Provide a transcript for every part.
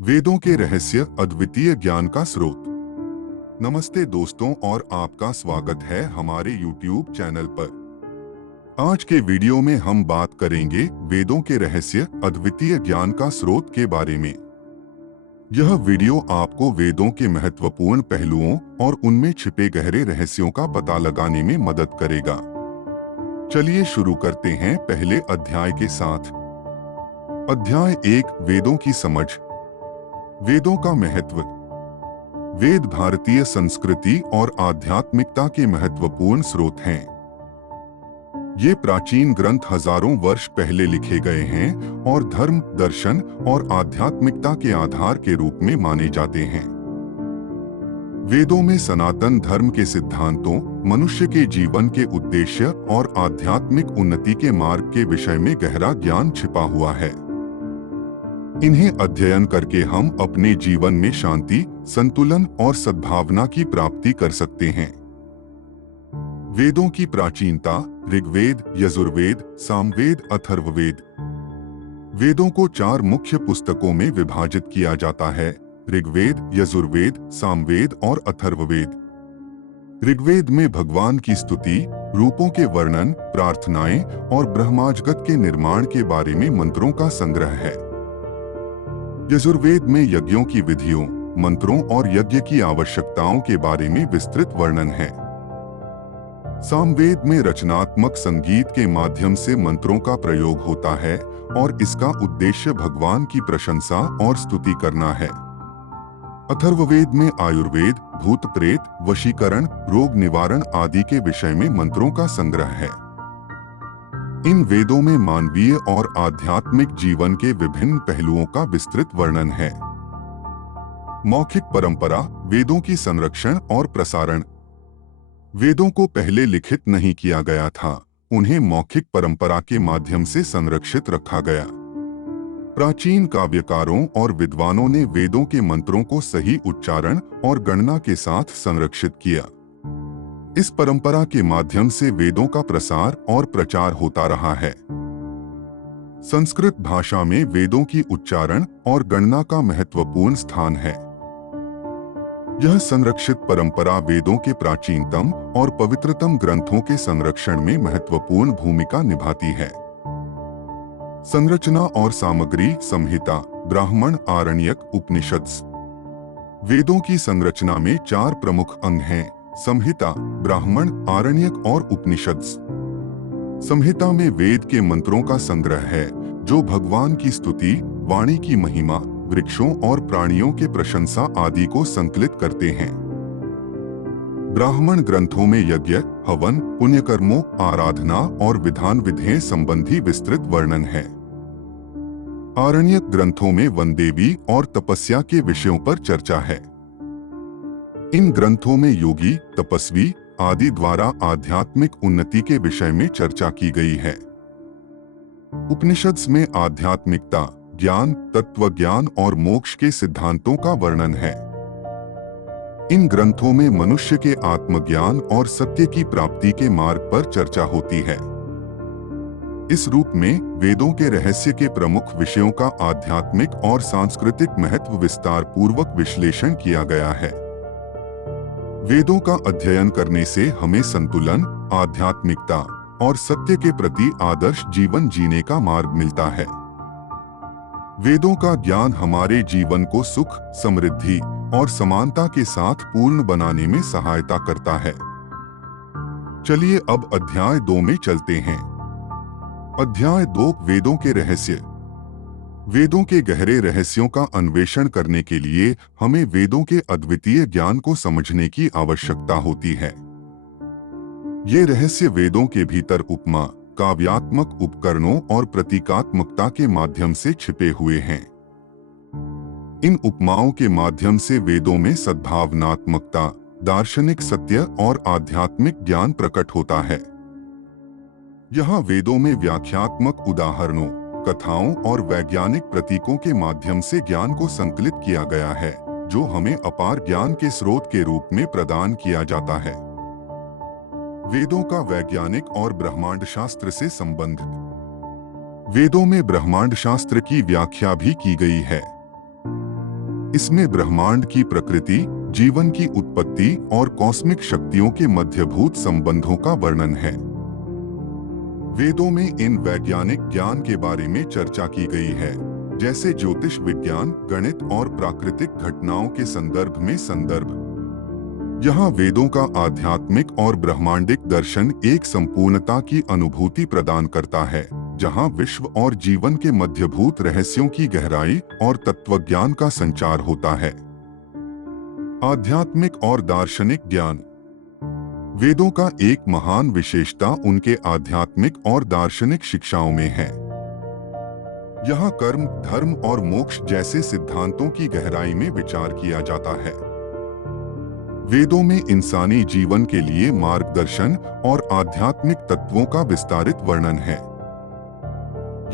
वेदों के रहस्य अद्वितीय ज्ञान का स्रोत। नमस्ते दोस्तों और आपका स्वागत है हमारे YouTube चैनल पर। आज के वीडियो में हम बात करेंगे वेदों के रहस्य अद्वितीय ज्ञान का स्रोत के बारे में। यह वीडियो आपको वेदों के महत्वपूर्ण पहलुओं और उनमें छिपे गहरे रहस्यों का पता लगाने में मदद करेगा। चलिए शुरू करते हैं पहले अध्याय के साथ। अध्याय 1, वेदों की समझ। वेदों का महत्व। वेद भारतीय संस्कृति और आध्यात्मिकता के महत्वपूर्ण स्रोत हैं। ये प्राचीन ग्रंथ हजारों वर्ष पहले लिखे गए हैं और धर्म, दर्शन और आध्यात्मिकता के आधार के रूप में माने जाते हैं। वेदों में सनातन धर्म के सिद्धांतों, मनुष्य के जीवन के उद्देश्य और आध्यात्मिक उन्नति के मार्ग के विषय में गहरा ज्ञान छिपा हुआ है। इन्हें अध्ययन करके हम अपने जीवन में शांति, संतुलन और सद्भावना की प्राप्ति कर सकते हैं। वेदों की प्राचीनता। ऋग्वेद, यजुर्वेद, सामवेद, अथर्ववेद। वेदों को 4 मुख्य पुस्तकों में विभाजित किया जाता है: ऋग्वेद, यजुर्वेद, सामवेद और अथर्ववेद। ऋग्वेद में भगवान की स्तुति, रूपों के वर्णन, प्रार्थनाएं और ब्रह्माजगत के निर्माण के बारे में मंत्रों का संग्रह है। यजुर्वेद में यज्ञों की विधियों, मंत्रों और यज्ञ की आवश्यकताओं के बारे में विस्तृत वर्णन है। सामवेद में रचनात्मक संगीत के माध्यम से मंत्रों का प्रयोग होता है और इसका उद्देश्य भगवान की प्रशंसा और स्तुति करना है। अथर्ववेद में आयुर्वेद, भूत प्रेत, वशीकरण, रोग निवारण आदि के विषय में मंत्रों का संग्रह है। इन वेदों में मानवीय और आध्यात्मिक जीवन के विभिन्न पहलुओं का विस्तृत वर्णन है। मौखिक परंपरा। वेदों की संरक्षण और प्रसारण। वेदों को पहले लिखित नहीं किया गया था, उन्हें मौखिक परंपरा के माध्यम से संरक्षित रखा गया। प्राचीन काव्यकारों और विद्वानों ने वेदों के मंत्रों को सही उच्चारण और गणना के साथ संरक्षित किया। इस परंपरा के माध्यम से वेदों का प्रसार और प्रचार होता रहा है। संस्कृत भाषा में वेदों की उच्चारण और गणना का महत्वपूर्ण स्थान है। यह संरक्षित परंपरा वेदों के प्राचीनतम और पवित्रतम ग्रंथों के संरक्षण में महत्वपूर्ण भूमिका निभाती है। संरचना और सामग्री। संहिता, ब्राह्मण, आरण्यक, उपनिषद। वेदों की संरचना में 4 प्रमुख अंग हैं: संहिता, ब्राह्मण, आरण्यक और उपनिषद। संहिता में वेद के मंत्रों का संग्रह है जो भगवान की स्तुति, वाणी की महिमा, वृक्षों और प्राणियों के प्रशंसा आदि को संकलित करते हैं। ब्राह्मण ग्रंथों में यज्ञ, हवन, पुण्यकर्मों, आराधना और विधान विधेय संबंधी विस्तृत वर्णन है। आरण्यक ग्रंथों में वन देवी और तपस्या के विषयों पर चर्चा है। इन ग्रंथों में योगी, तपस्वी आदि द्वारा आध्यात्मिक उन्नति के विषय में चर्चा की गई है। उपनिषद में आध्यात्मिकता, ज्ञान, तत्वज्ञान और मोक्ष के सिद्धांतों का वर्णन है। इन ग्रंथों में मनुष्य के आत्मज्ञान और सत्य की प्राप्ति के मार्ग पर चर्चा होती है। इस रूप में वेदों के रहस्य के प्रमुख विषयों का आध्यात्मिक और सांस्कृतिक महत्व विस्तार पूर्वक विश्लेषण किया गया है। वेदों का अध्ययन करने से हमें संतुलन, आध्यात्मिकता और सत्य के प्रति आदर्श जीवन जीने का मार्ग मिलता है। वेदों का ज्ञान हमारे जीवन को सुख, समृद्धि और समानता के साथ पूर्ण बनाने में सहायता करता है। चलिए अब अध्याय 2 में चलते हैं। अध्याय 2, वेदों के रहस्य। वेदों के गहरे रहस्यों का अन्वेषण करने के लिए हमें वेदों के अद्वितीय ज्ञान को समझने की आवश्यकता होती है। ये रहस्य वेदों के भीतर उपमा, काव्यात्मक उपकरणों और प्रतीकात्मकता के माध्यम से छिपे हुए हैं। इन उपमाओं के माध्यम से वेदों में सद्भावनात्मकता, दार्शनिक सत्य और आध्यात्मिक ज्ञान प्रकट होता है। यहाँ वेदों में व्याख्यात्मक उदाहरणों, कथाओं और वैज्ञानिक प्रतीकों के माध्यम से ज्ञान को संकलित किया गया है, जो हमें अपार ज्ञान के स्रोत के रूप में प्रदान किया जाता है। वेदों का वैज्ञानिक और ब्रह्मांड शास्त्र से संबंध। वेदों में ब्रह्मांड शास्त्र की व्याख्या भी की गई है। इसमें ब्रह्मांड की प्रकृति, जीवन की उत्पत्ति और कॉस्मिक शक्तियों के मध्यभूत संबंधों का वर्णन है। वेदों में इन वैज्ञानिक ज्ञान के बारे में चर्चा की गई है, जैसे ज्योतिष विज्ञान, गणित और प्राकृतिक घटनाओं के संदर्भ में संदर्भ। यहाँ वेदों का आध्यात्मिक और ब्रह्मांडिक दर्शन एक संपूर्णता की अनुभूति प्रदान करता है, जहाँ विश्व और जीवन के मध्यभूत रहस्यों की गहराई और तत्वज्ञान का संचार होता है। आध्यात्मिक और दार्शनिक ज्ञान। वेदों का एक महान विशेषता उनके आध्यात्मिक और दार्शनिक शिक्षाओं में है। यहाँ कर्म, धर्म और मोक्ष जैसे सिद्धांतों की गहराई में विचार किया जाता है। वेदों में इंसानी जीवन के लिए मार्गदर्शन और आध्यात्मिक तत्वों का विस्तारित वर्णन है।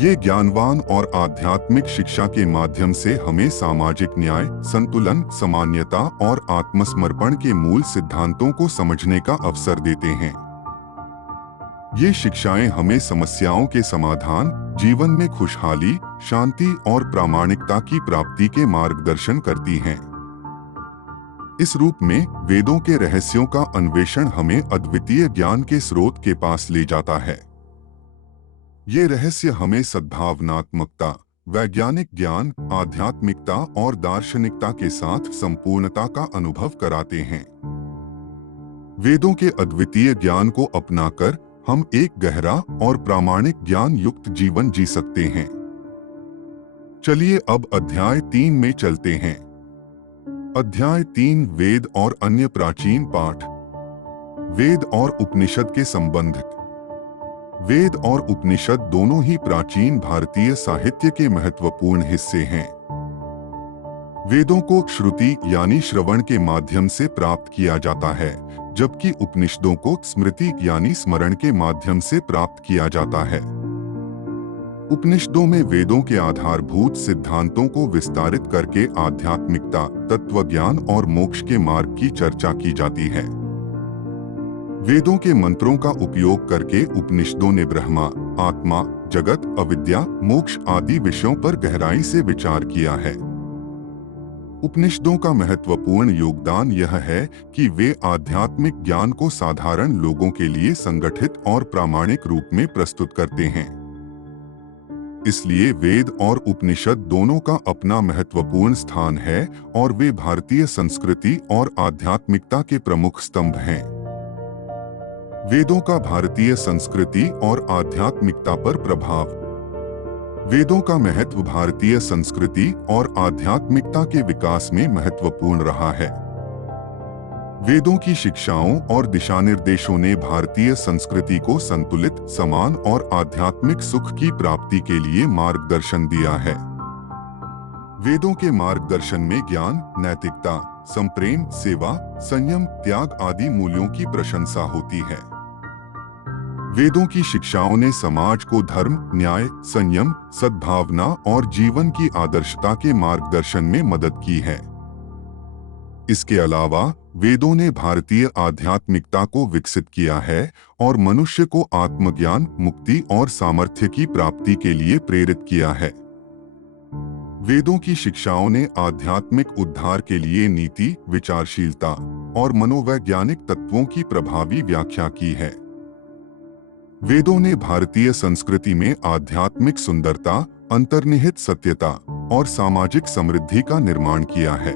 ये ज्ञानवान और आध्यात्मिक शिक्षा के माध्यम से हमें सामाजिक न्याय, संतुलन, सामान्यता और आत्मसमर्पण के मूल सिद्धांतों को समझने का अवसर देते हैं। ये शिक्षाएं हमें समस्याओं के समाधान, जीवन में खुशहाली, शांति और प्रामाणिकता की प्राप्ति के मार्गदर्शन करती हैं। इस रूप में वेदों के रहस्यों का अन्वेषण हमें अद्वितीय ज्ञान के स्रोत के पास ले जाता है। ये रहस्य हमें सद्भावनात्मकता, वैज्ञानिक ज्ञान, आध्यात्मिकता और दार्शनिकता के साथ संपूर्णता का अनुभव कराते हैं। वेदों के अद्वितीय ज्ञान को अपनाकर हम एक गहरा और प्रामाणिक ज्ञान युक्त जीवन जी सकते हैं। चलिए अब अध्याय 3 में चलते हैं। अध्याय 3 वेद और अन्य प्राचीन पाठ। वेद और उपनिषद के संबंध। वेद और उपनिषद दोनों ही प्राचीन भारतीय साहित्य के महत्वपूर्ण हिस्से हैं। वेदों को श्रुति यानी श्रवण के माध्यम से प्राप्त किया जाता है, जबकि उपनिषदों को स्मृति यानी स्मरण के माध्यम से प्राप्त किया जाता है। उपनिषदों में वेदों के आधारभूत सिद्धांतों को विस्तारित करके आध्यात्मिकता, तत्वज्ञान और मोक्ष के मार्ग की चर्चा की जाती है। वेदों के मंत्रों का उपयोग करके उपनिषदों ने ब्रह्मा, आत्मा, जगत, अविद्या, मोक्ष आदि विषयों पर गहराई से विचार किया है। उपनिषदों का महत्वपूर्ण योगदान यह है कि वे आध्यात्मिक ज्ञान को साधारण लोगों के लिए संगठित और प्रामाणिक रूप में प्रस्तुत करते हैं। इसलिए वेद और उपनिषद दोनों का अपना महत्वपूर्ण स्थान है और वे भारतीय संस्कृति और आध्यात्मिकता के प्रमुख स्तंभ हैं। वेदों का भारतीय संस्कृति और आध्यात्मिकता पर प्रभाव। वेदों का महत्व भारतीय संस्कृति और आध्यात्मिकता के विकास में महत्वपूर्ण रहा है। वेदों की शिक्षाओं और दिशानिर्देशों ने भारतीय संस्कृति को संतुलित, समान और आध्यात्मिक सुख की प्राप्ति के लिए मार्गदर्शन दिया है। वेदों के मार्गदर्शन में ज्ञान, नैतिकता, संप्रेम, सेवा, संयम, त्याग आदि मूल्यों की प्रशंसा होती है। वेदों की शिक्षाओं ने समाज को धर्म, न्याय, संयम, सद्भावना और जीवन की आदर्शता के मार्गदर्शन में मदद की है। इसके अलावा वेदों ने भारतीय आध्यात्मिकता को विकसित किया है और मनुष्य को आत्मज्ञान, मुक्ति और सामर्थ्य की प्राप्ति के लिए प्रेरित किया है। वेदों की शिक्षाओं ने आध्यात्मिक उद्धार के लिए नीति, विचारशीलता और मनोवैज्ञानिक तत्वों की प्रभावी व्याख्या की है। वेदों ने भारतीय संस्कृति में आध्यात्मिक सुंदरता, अंतर्निहित सत्यता और सामाजिक समृद्धि का निर्माण किया है।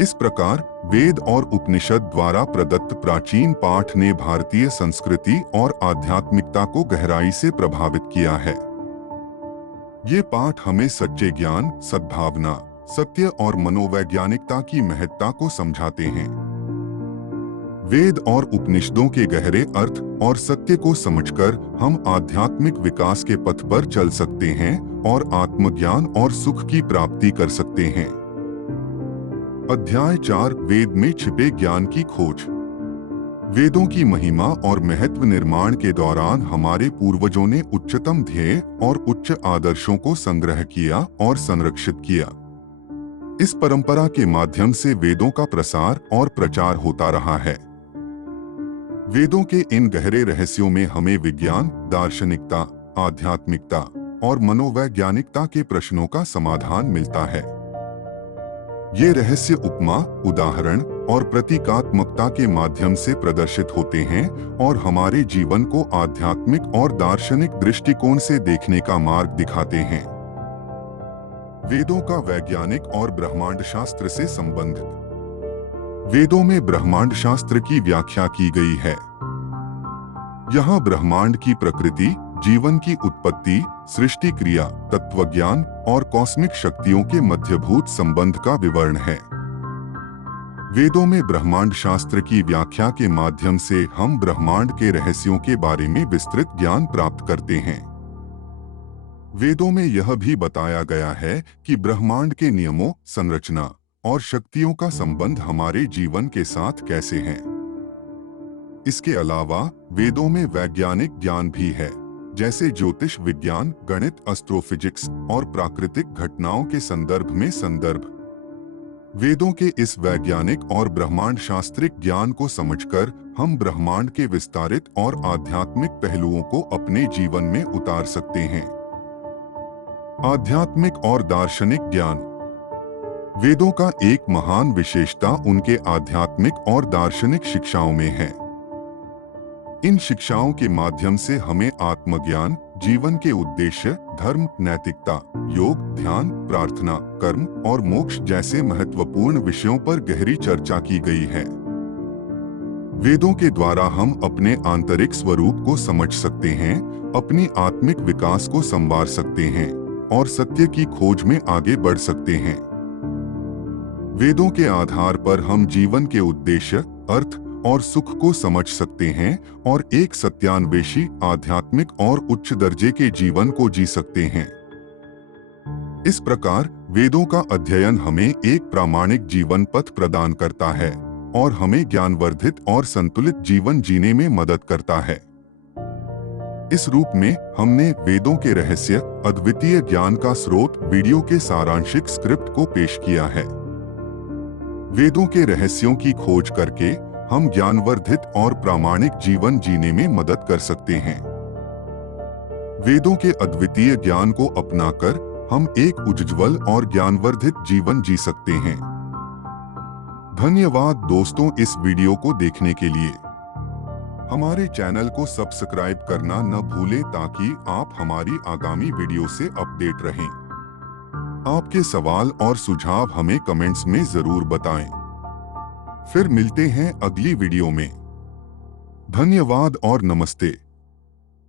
इस प्रकार वेद और उपनिषद द्वारा प्रदत्त प्राचीन पाठ ने भारतीय संस्कृति और आध्यात्मिकता को गहराई से प्रभावित किया है। ये पाठ हमें सच्चे ज्ञान, सद्भावना, सत्य और मनोवैज्ञानिकता की महत्ता को समझाते हैं। वेद और उपनिषदों के गहरे अर्थ और सत्य को समझकर हम आध्यात्मिक विकास के पथ पर चल सकते हैं और आत्मज्ञान और सुख की प्राप्ति कर सकते हैं। अध्याय 4 वेद में छिपे ज्ञान की खोज। वेदों की महिमा और महत्व निर्माण के दौरान हमारे पूर्वजों ने उच्चतम ध्येय और उच्च आदर्शों को संग्रह किया और संरक्षित किया। इस परंपरा के माध्यम से वेदों का प्रसार और प्रचार होता रहा है। वेदों के इन गहरे रहस्यों में हमें विज्ञान, दार्शनिकता, आध्यात्मिकता और मनोवैज्ञानिकता के प्रश्नों का समाधान मिलता है। ये रहस्य उपमा, उदाहरण और प्रतीकात्मकता के माध्यम से प्रदर्शित होते हैं और हमारे जीवन को आध्यात्मिक और दार्शनिक दृष्टिकोण से देखने का मार्ग दिखाते हैं। वेदों का वैज्ञानिक और ब्रह्मांड शास्त्र से संबंधित। वेदों में ब्रह्मांड शास्त्र की व्याख्या की गई है। यहाँ ब्रह्मांड की प्रकृति, जीवन की उत्पत्ति, सृष्टि क्रिया, तत्वज्ञान और कॉस्मिक शक्तियों के मध्यभूत संबंध का विवरण है। वेदों में ब्रह्मांड शास्त्र की व्याख्या के माध्यम से हम ब्रह्मांड के रहस्यों के बारे में विस्तृत ज्ञान प्राप्त करते हैं। वेदों में यह भी बताया गया है कि ब्रह्मांड के नियमों, संरचना और शक्तियों का संबंध हमारे जीवन के साथ कैसे है। इसके अलावा वेदों में वैज्ञानिक ज्ञान भी है, जैसे ज्योतिष विज्ञान, गणित, एस्ट्रोफिजिक्स और प्राकृतिक घटनाओं के संदर्भ में संदर्भ। वेदों के इस वैज्ञानिक और ब्रह्मांड शास्त्रिक ज्ञान को समझकर हम ब्रह्मांड के विस्तारित और आध्यात्मिक पहलुओं को अपने जीवन में उतार सकते हैं। आध्यात्मिक और दार्शनिक ज्ञान। वेदों का एक महान विशेषता उनके आध्यात्मिक और दार्शनिक शिक्षाओं में है। इन शिक्षाओं के माध्यम से हमें आत्मज्ञान, जीवन के उद्देश्य, धर्म, नैतिकता, योग, ध्यान, प्रार्थना, कर्म और मोक्ष जैसे महत्वपूर्ण विषयों पर गहरी चर्चा की गई है। वेदों के द्वारा हम अपने आंतरिक स्वरूप को समझ सकते हैं, अपनी आत्मिक विकास को संवार सकते हैं और सत्य की खोज में आगे बढ़ सकते हैं। वेदों के आधार पर हम जीवन के उद्देश्य, अर्थ और सुख को समझ सकते हैं और एक सत्यान्वेषी, आध्यात्मिक और उच्च दर्जे के जीवन को जी सकते हैं। इस प्रकार वेदों का अध्ययन हमें एक प्रामाणिक जीवन पथ प्रदान करता है और हमें ज्ञानवर्धित और संतुलित जीवन जीने में मदद करता है। इस रूप में हमने वेदों के रहस्य, अद्वितीय ज्ञान का स्रोत वीडियो के सारांशिक स्क्रिप्ट को पेश किया है। वेदों के रहस्यों की खोज करके हम ज्ञानवर्धित और प्रामाणिक जीवन जीने में मदद कर सकते हैं। वेदों के अद्वितीय ज्ञान को अपनाकर हम एक उज्ज्वल और ज्ञानवर्धित जीवन जी सकते हैं। धन्यवाद दोस्तों इस वीडियो को देखने के लिए। हमारे चैनल को सब्सक्राइब करना न भूलें ताकि आप हमारी आगामी वीडियो से अपडेट रहें। आपके सवाल और सुझाव हमें कमेंट्स में जरूर बताएं। फिर मिलते हैं अगली वीडियो में। धन्यवाद और नमस्ते।